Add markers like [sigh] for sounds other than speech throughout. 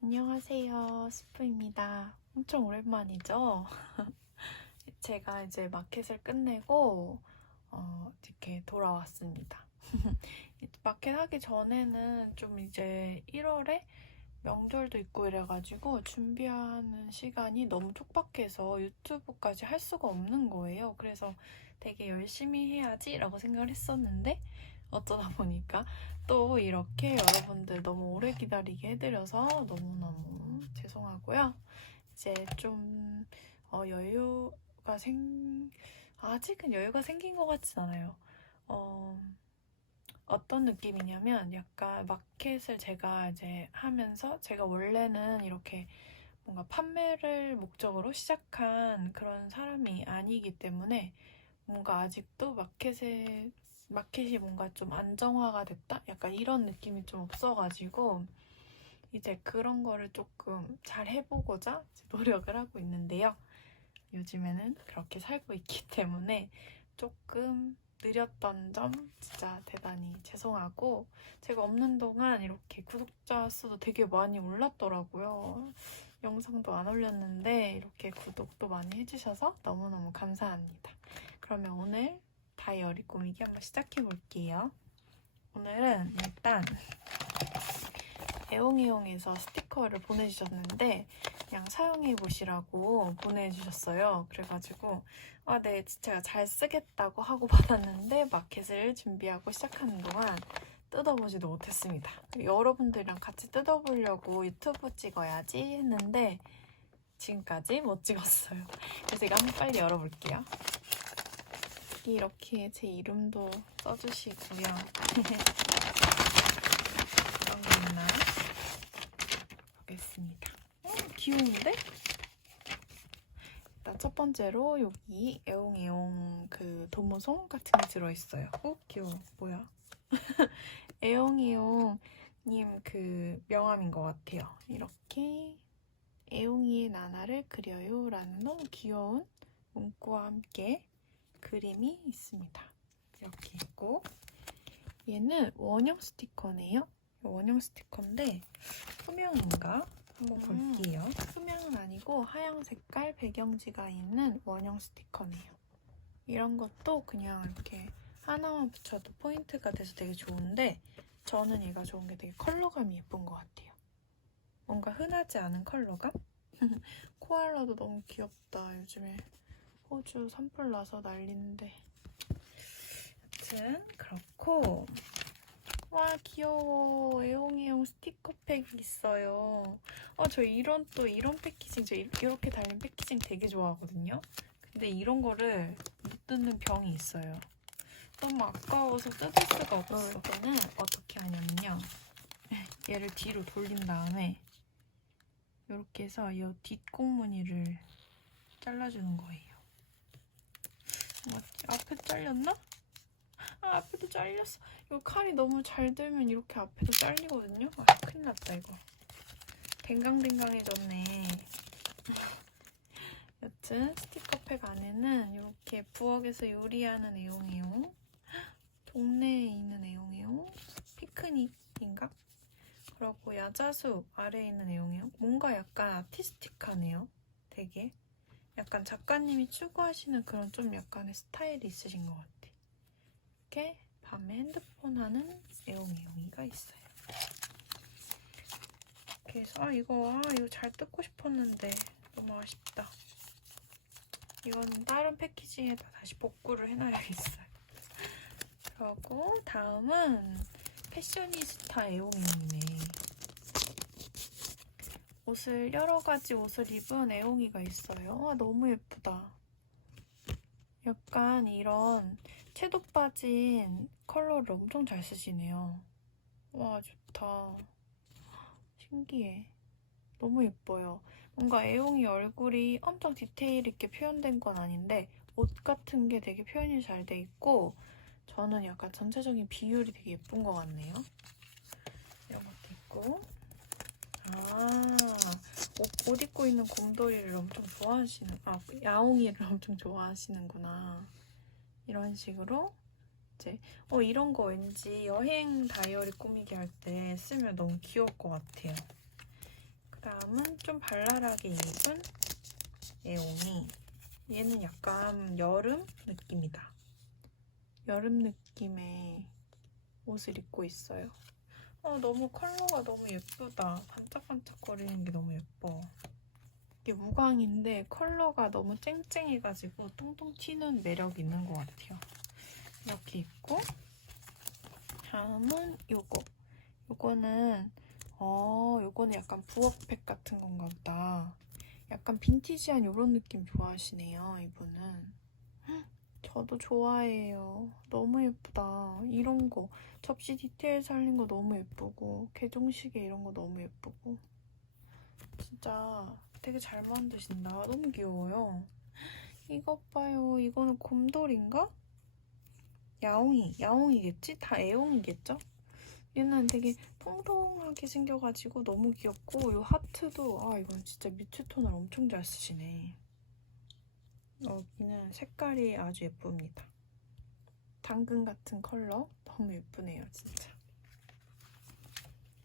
안녕하세요. 스프입니다. 엄청 오랜만이죠? [laughs] 제가 이제 마켓을 끝내고 어, 이렇게 돌아왔습니다. [laughs] 마켓 하기 전에는 좀 이제 1월에 명절도 있고 이래가지고 준비하는 시간이 너무 촉박해서 유튜브까지 할 수가 없는 거예요. 그래서 되게 열심히 해야지라고 생각을 했었는데 어쩌다 보니까 또 이렇게 여러분들 너무 오래 기다리게 해드려서 너무너무 죄송하고요. 이제 좀 어, 여유가 생 아직은 여유가 생긴 것 같진 않아요. 어, 어떤 느낌이냐면 약간 마켓을 제가 이제 하면서 제가 원래는 이렇게 뭔가 판매를 목적으로 시작한 그런 사람이 아니기 때문에 뭔가 아직도 마켓에 마켓이 뭔가 좀 안정화가 됐다? 약간 이런 느낌이 좀 없어가지고 이제 그런 거를 조금 잘 해보고자 노력을 하고 있는데요. 요즘에는 그렇게 살고 있기 [laughs] 때문에 조금 느렸던 점 진짜 대단히 죄송하고 제가 없는 동안 이렇게 구독자 수도 되게 많이 올랐더라고요. 영상도 안 올렸는데 이렇게 구독도 많이 해주셔서 너무너무 감사합니다. 그러면 오늘 다이어리 꾸미기 한번 시작해 볼게요. 오늘은 일단 애용애용에서 스티커를 보내주셨는데 그냥 사용해 보시라고 보내주셨어요. 그래가지고 아, 네, 제가 잘 쓰겠다고 하고 [laughs] 받았는데 마켓을 준비하고 시작하는 동안 뜯어보지도 못했습니다. 여러분들이랑 같이 뜯어보려고 유튜브 찍어야지 했는데 지금까지 못 찍었어요. 그래서 이거 한번 빨리 열어볼게요. 이렇게 제 이름도 써주시고요. 어떤 게 있나 보겠습니다. 어, 귀여운데? 일단 첫 번째로 여기 애용애용 그 도무송 같은 게 들어있어요. 어 귀여워. 뭐야? [laughs] 애용애용님 그 명함인 것 같아요. 이렇게 애용이의 나나를 그려요 라는 너무 귀여운 문구와 함께 그림이 있습니다. 이렇게 있고 얘는 원형 스티커네요. 원형 스티커인데 투명인가? 한번 음. 볼게요. 투명은 아니고 하얀 색깔 배경지가 있는 원형 스티커네요. 이런 것도 그냥 이렇게 하나만 붙여도 포인트가 돼서 되게 좋은데 저는 얘가 좋은 게 되게 컬러감이 예쁜 것 같아요. 뭔가 흔하지 않은 컬러감? [laughs] 코알라도 너무 귀엽다. 요즘에 호주 산불 나서 난리인데. 여튼 그렇고 와 귀여워 애용애용 스티커팩 있어요. 어저 이런 또 이런 패키징 저 이- 이렇게 달린 패키징 되게 좋아하거든요. 근데 이런 거를 못 뜯는 병이 있어요. 너무 아까워서 뜯을 수가 없을 때는 어떻게 하냐면요. [laughs] 얘를 뒤로 돌린 다음에 이렇게 해서 이 뒷꽁무니를 잘라주는 거예요. 맞지? 앞에 잘렸나? 아, 앞에도 잘렸어. 이거 칼이 너무 잘 들면 이렇게 앞에도 잘리거든요. 아, 큰일 났다, 이거. 댕강댕강해졌네. 여튼 스티커팩 안에는 이렇게 부엌에서 요리하는 애용애용, 동네에 있는 애용애용, 피크닉인가? 그리고 야자수 아래에 있는 애용애용. 뭔가 약간 아티스틱하네요. 되게. 약간 작가님이 추구하시는 그런 좀 약간의 스타일이 있으신 것 같아. 이렇게 밤에 핸드폰 하는 애용애용이가 있어요. 이렇게 해서 아 이거 아 이거 잘 뜯고 싶었는데 너무 아쉽다. 이거는 다른 패키징에다 다시 복구를 해놔야겠어요. 그리고 다음은 패셔니스타 애용애용이네. 옷을 여러 가지 옷을 입은 애용이가 있어요. 아, 너무 예쁘다. 약간 이런 채도 빠진 컬러를 엄청 잘 쓰시네요. 와 좋다. 신기해. 너무 예뻐요. 뭔가 애용이 얼굴이 엄청 디테일 있게 표현된 건 아닌데 옷 같은 게 되게 표현이 잘 돼 있고 저는 약간 전체적인 비율이 되게 예쁜 것 같네요. 이런 것도 있고 아, 옷, 옷 입고 있는 곰돌이를 엄청 좋아하시는, 아, 야옹이를 [laughs] 엄청 좋아하시는구나. 이런 식으로 이제, 어, 이런 거 왠지 여행 다이어리 꾸미기 할 때 쓰면 너무 귀여울 것 같아요. 다음은 좀 발랄하게 입은 애옹이. 얘는 약간 여름 느낌이다. 여름 느낌의 옷을 입고 있어요. 어, 너무 컬러가 너무 예쁘다. 반짝반짝거리는 게 너무 예뻐. 이게 무광인데 컬러가 너무 쨍쨍해가지고 통통 튀는 매력이 있는 것 같아요. 이렇게 입고 다음은 요거. 요거는 어, 요거는 약간 부엌팩 같은 건가 보다. 약간 빈티지한 이런 느낌 좋아하시네요, 이분은. 헉, 저도 좋아해요. 너무 예쁘다. 이런 거. 접시 디테일 살린 거 너무 예쁘고, 개종시계 이런 거 너무 예쁘고. 진짜 되게 잘 만드신다. 너무 귀여워요. 이것 봐요. 이거는 곰돌인가? 야옹이. 야옹이겠지? 다 애옹이겠죠? 얘는 되게 통통하게 생겨가지고 너무 귀엽고 이 하트도 아 이건 진짜 뮤트 톤을 엄청 잘 쓰시네. 여기는 색깔이 아주 예쁩니다. 당근 같은 컬러 너무 예쁘네요 진짜.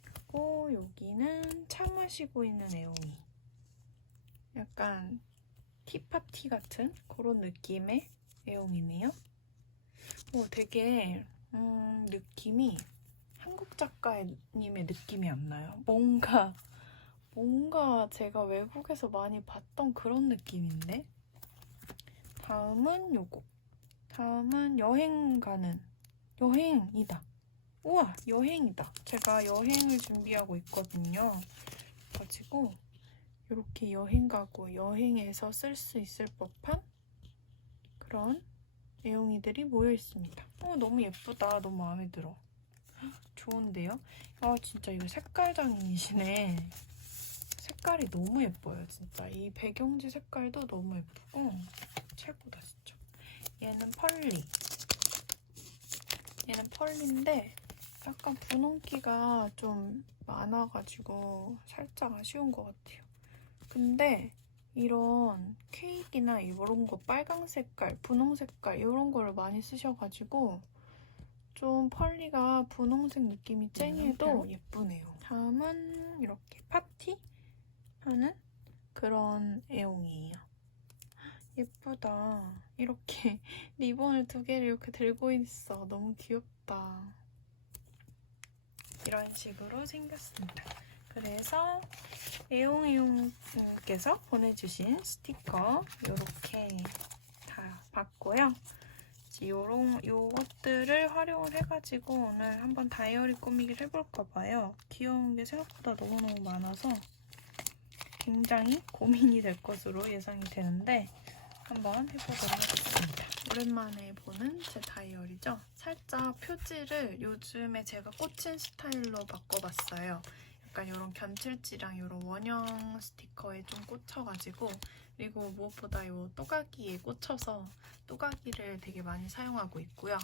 그리고 여기는 차 마시고 있는 애옹이. 약간 티파티 같은 그런 느낌의 애옹이네요. 오 되게 음, 느낌이 한국 작가님의 느낌이 안 나요. 뭔가 뭔가 제가 외국에서 많이 봤던 그런 느낌인데. 다음은 요거. 다음은 여행 가는 여행이다. 우와 여행이다. 제가 여행을 준비하고 있거든요. 가지고 이렇게 여행 가고 여행에서 쓸 수 있을 법한 그런 내용이들이 모여 있습니다. 어 너무 예쁘다. 너무 마음에 들어. 좋은데요? 아 진짜 이거 색깔 장인이시네. 색깔이 너무 예뻐요 진짜. 이 배경지 색깔도 너무 예쁘고 최고다 진짜. 얘는 펄리. 얘는 펄리인데 약간 분홍기가 좀 많아가지고 살짝 아쉬운 것 같아요. 근데 이런 케이크나 이런 거 빨강 색깔, 분홍 색깔 이런 거를 많이 쓰셔가지고 좀 펄리가 분홍색 느낌이 쨍해도 예쁘네요. 다음은 이렇게 파티 하는 그런 애용이에요. 예쁘다. 이렇게 [laughs] 리본을 두 개를 이렇게 들고 있어. 너무 귀엽다. 이런 식으로 생겼습니다. 그래서 애용애용께서 보내주신 스티커 이렇게 다 받고요. 요런 요것들을 활용을 해가지고 오늘 한번 다이어리 꾸미기를 해볼까 봐요. 귀여운 게 생각보다 너무너무 많아서 굉장히 고민이 될 것으로 예상이 되는데 한번 해보도록 하겠습니다. 오랜만에 보는 제 다이어리죠. 살짝 표지를 요즘에 제가 꽂힌 스타일로 바꿔봤어요. 약간 이런 견칠지랑 이런 원형 스티커에 좀 꽂혀가지고 그리고 무엇보다 이 또가기에 꽂혀서 또가기를 되게 많이 사용하고 있고요.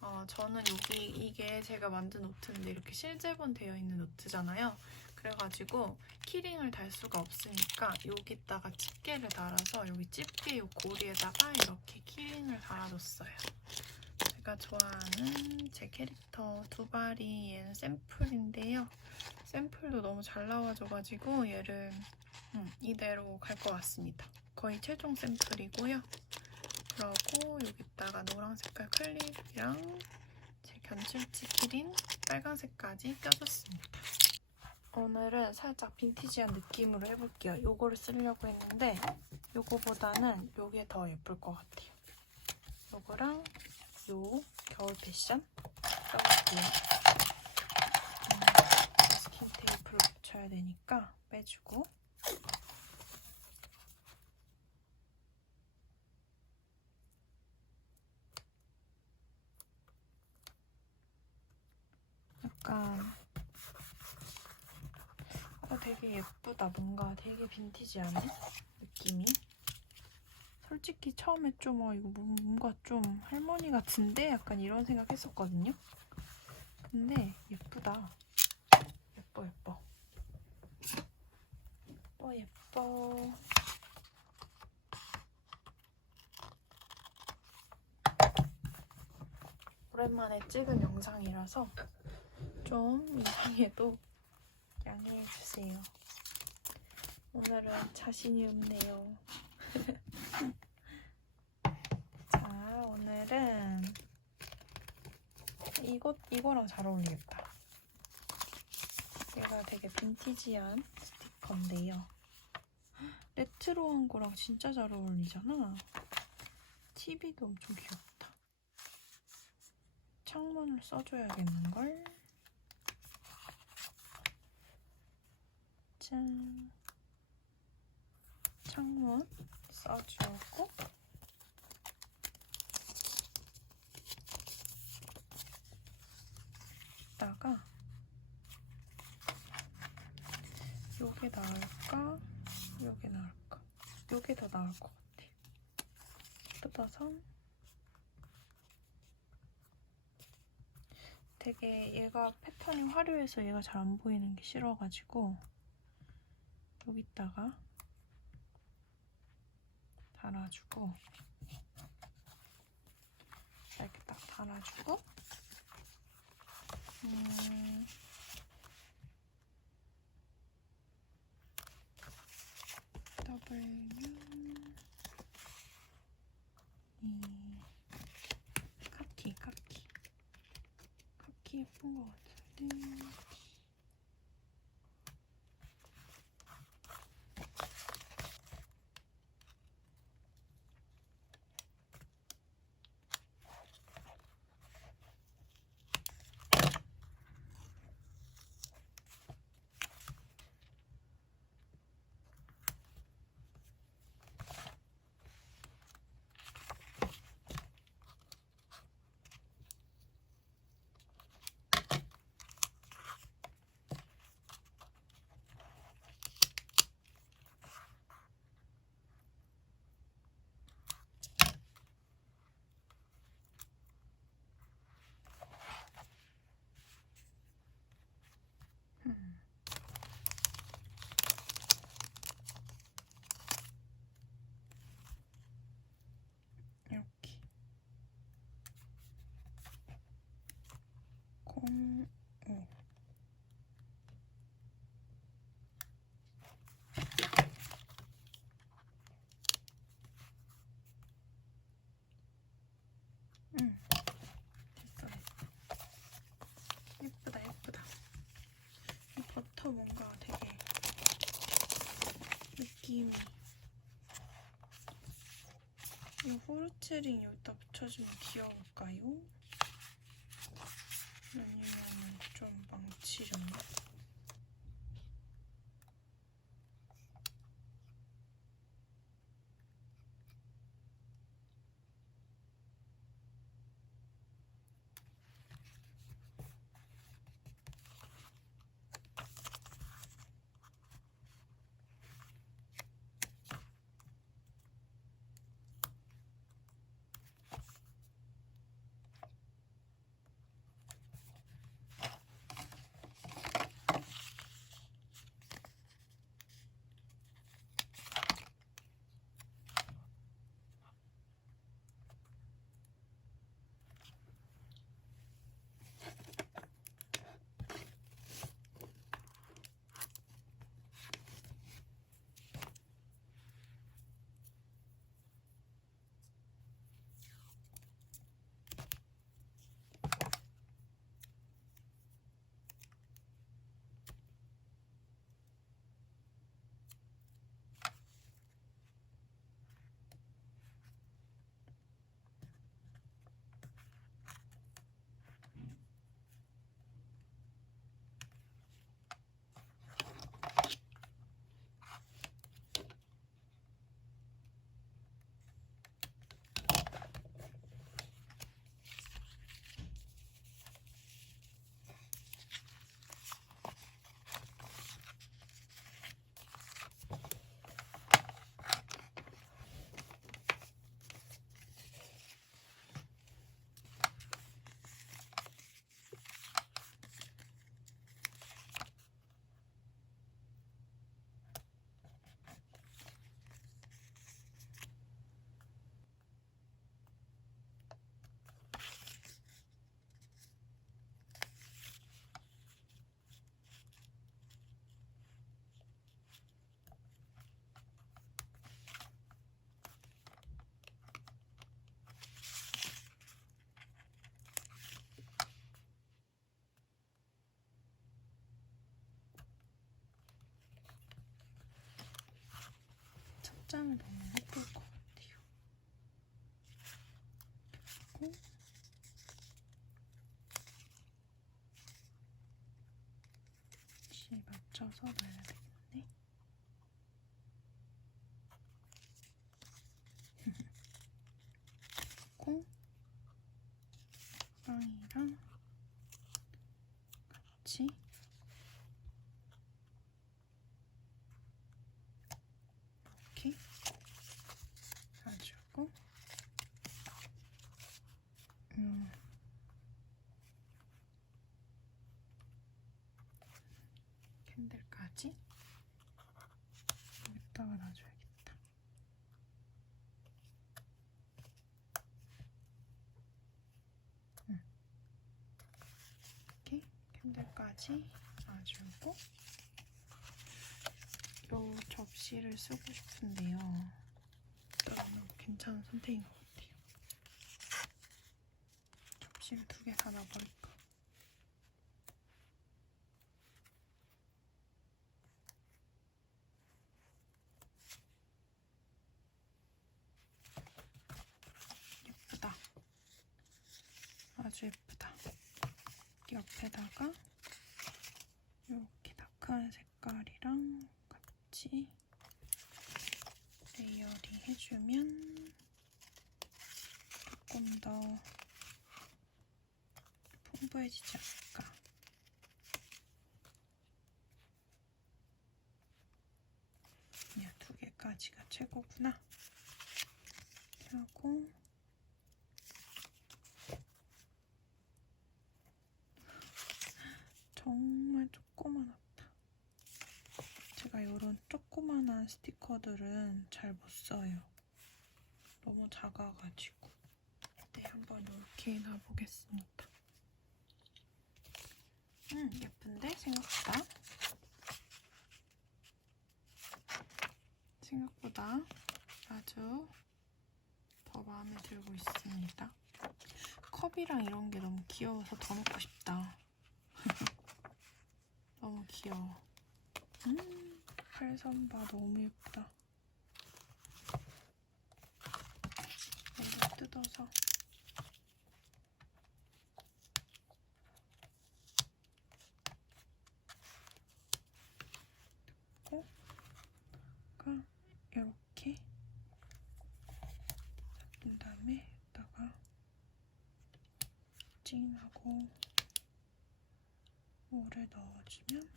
어, 저는 여기 이게 제가 만든 노트인데 이렇게 실제본 되어 있는 노트잖아요. 그래가지고 키링을 달 수가 없으니까 여기다가 집게를 달아서 여기 집게 이 고리에다가 이렇게 키링을 달아줬어요. 제가 좋아하는 제 캐릭터 두바리 얘는 샘플인데요. 샘플도 너무 잘 나와줘가지고 얘를 음, 이대로 갈 것 같습니다. 거의 최종 샘플이고요. 그러고 여기다가 노란 색깔 클립이랑 제 견출지 키린 빨간색까지 껴줬습니다. 오늘은 살짝 빈티지한 느낌으로 해볼게요. 요거를 쓰려고 했는데 요거보다는 요게 더 예쁠 것 같아요. 요거랑 요 겨울 패션 써볼게요. 음, 스킨 테이프를 붙여야 되니까 빼주고 약간 어, 되게 예쁘다. 뭔가 되게 빈티지하네 느낌이. 솔직히 처음에 좀 어, 이거 뭔가 좀 할머니 같은데 약간 이런 생각 했었거든요. 근데 예쁘다. 예뻐 예뻐. 예뻐 예뻐. 오랜만에 찍은 영상이라서 좀 이상해도 양해해 주세요. 오늘은 자신이 없네요. [laughs] 자, 오늘은 이거, 이거랑 잘 어울리겠다. 얘가 되게 빈티지한 스티커인데요. 레트로한 거랑 진짜 잘 어울리잖아. TV도 엄청 귀엽다. 창문을 써줘야겠는걸? 짠. 창문 써주고 이따가 요게 나을까? 요게 나을까? 요게 더 나을 것 같아. 뜯어서 되게 얘가 패턴이 화려해서 얘가 잘 안 보이는 게 싫어가지고 여기다가 달아주고 이렇게 딱 달아주고 음, W 이 카키 카키. 카키 예쁜 것 같은데 응 됐어 됐어 예쁘다 예쁘다 이 버터 뭔가 되게 느낌이 이 호르츠링 여기다 붙여주면 귀여울까요? 是什么？ 화장을 너무 예쁠 것 같아요. 그리고 시 맞춰서 놔야 되겠네. 그리고 빵이랑 같이 이렇게 가지고 음. 캔들까지 여기다가 놔줘야겠다. 음. 이렇게 캔들까지 놔주고 요 접시를 쓰고 싶은데요. 괜찮은 선택인 것 같아요. 접시를 두개다 놔버릴까? 예쁘다. 아주 예쁘다. 옆에다가 이렇게 다크한 색깔이랑 같이 레이어링 해주면 조금 더 풍부해지지 않을까. 그냥 두 개까지가 최고구나. 하고 정말 조그만하다. 제가 이런 스티커들은 잘 못 써요. 너무 작아가지고. 네, 한번 이렇게 놔보겠습니다. 음, 예쁜데? 생각보다. 생각보다 아주 더 마음에 들고 있습니다. 컵이랑 이런 게 너무 귀여워서 더 먹고 싶다. [laughs] 너무 귀여워. 음, 팔선바 너무 예쁘다. 이거 뜯어서 뜯고 그 이렇게 잡은 다음에 여기다가 찡하고 물을 넣어주면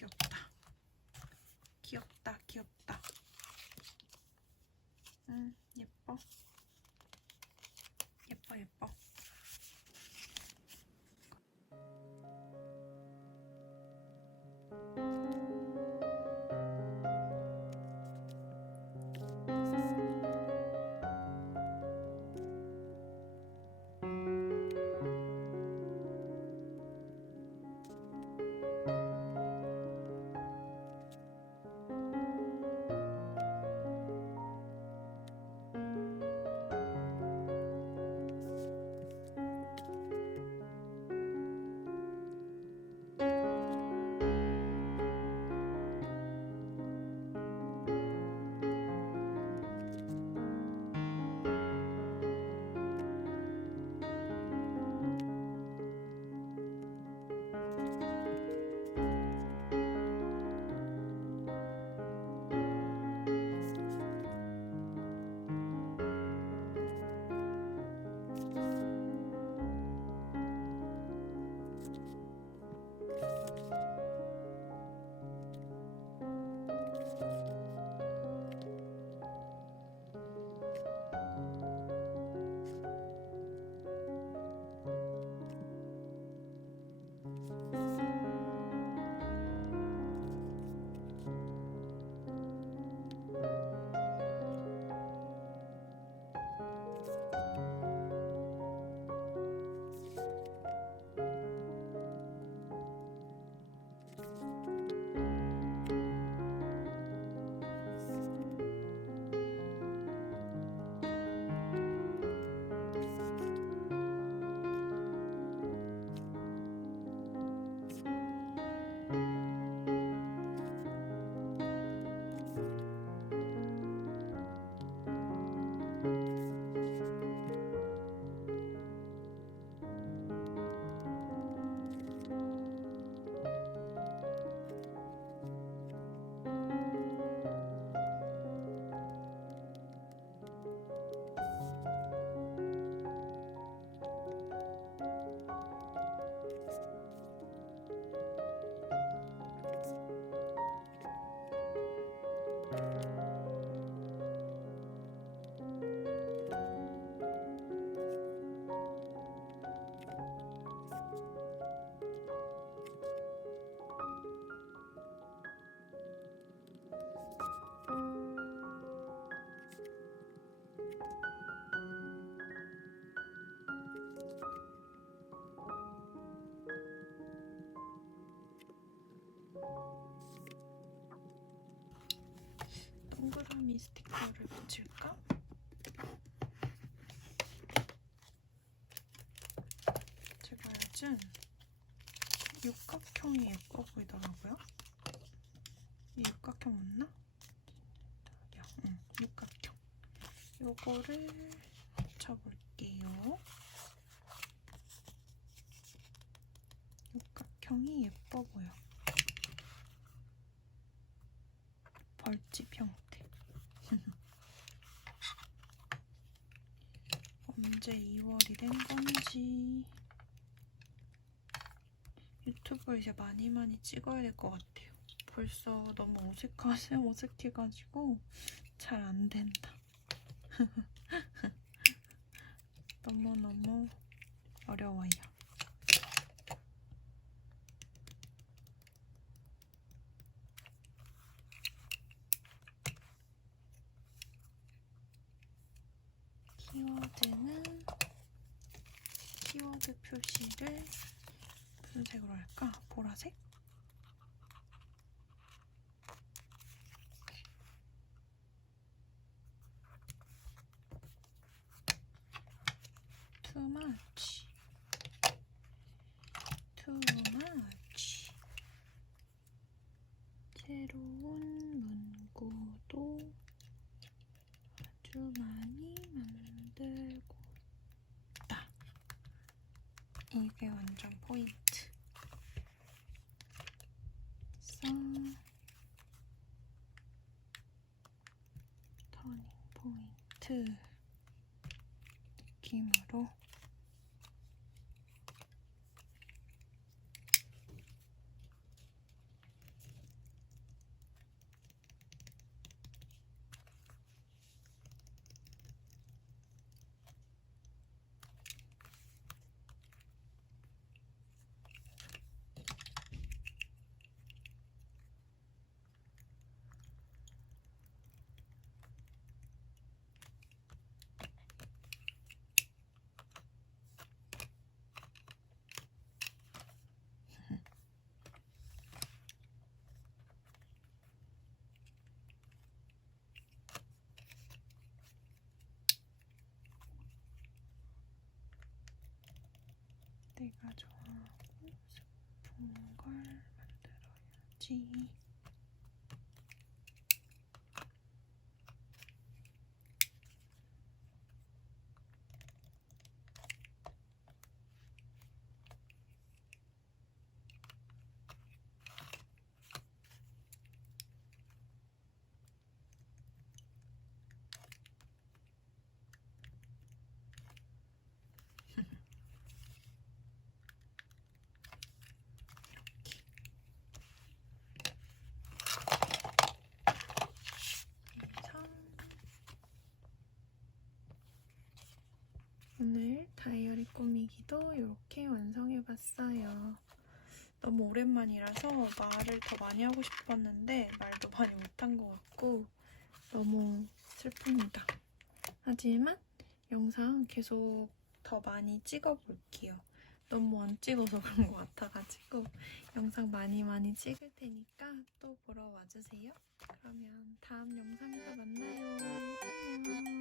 귀엽다. 귀엽다, 귀엽다. 음, 예뻐. 예뻐, 동그라미 스티커를 붙일까? 제가 요즘 육각형이 예뻐 보이더라고요. 이 육각형 맞나? 야, 응, 육각형. 요거를 붙여볼게요. 육각형이 예뻐 보여. 벌집 형태. 언제 2월이 된 건지 유튜브 이제 많이 많이 찍어야 될 것 같아요. 벌써 너무 어색하세 어색해가지고 잘 안 된다. [laughs] 너무 너무 어려워요. 키워드는 키워드 표시를 무슨 색으로 할까? 보라색? too much too much 새로운 문구도 아주 많이 만들고 있다. 이게 완전 포인트. 썸 터닝 포인트 느낌으로 내가 좋아하고 싶은 걸 만들어야지. 오늘 다이어리 꾸미기도 이렇게 완성해봤어요. 너무 오랜만이라서 말을 더 많이 하고 싶었는데 말도 많이 못한 것 같고 너무 슬픕니다. 하지만 영상 계속 더 많이 찍어볼게요. 너무 안 찍어서 그런 것 같아가지고 영상 많이 많이 찍을 테니까 또 보러 와주세요. 그러면 다음 영상에서 만나요. 안녕.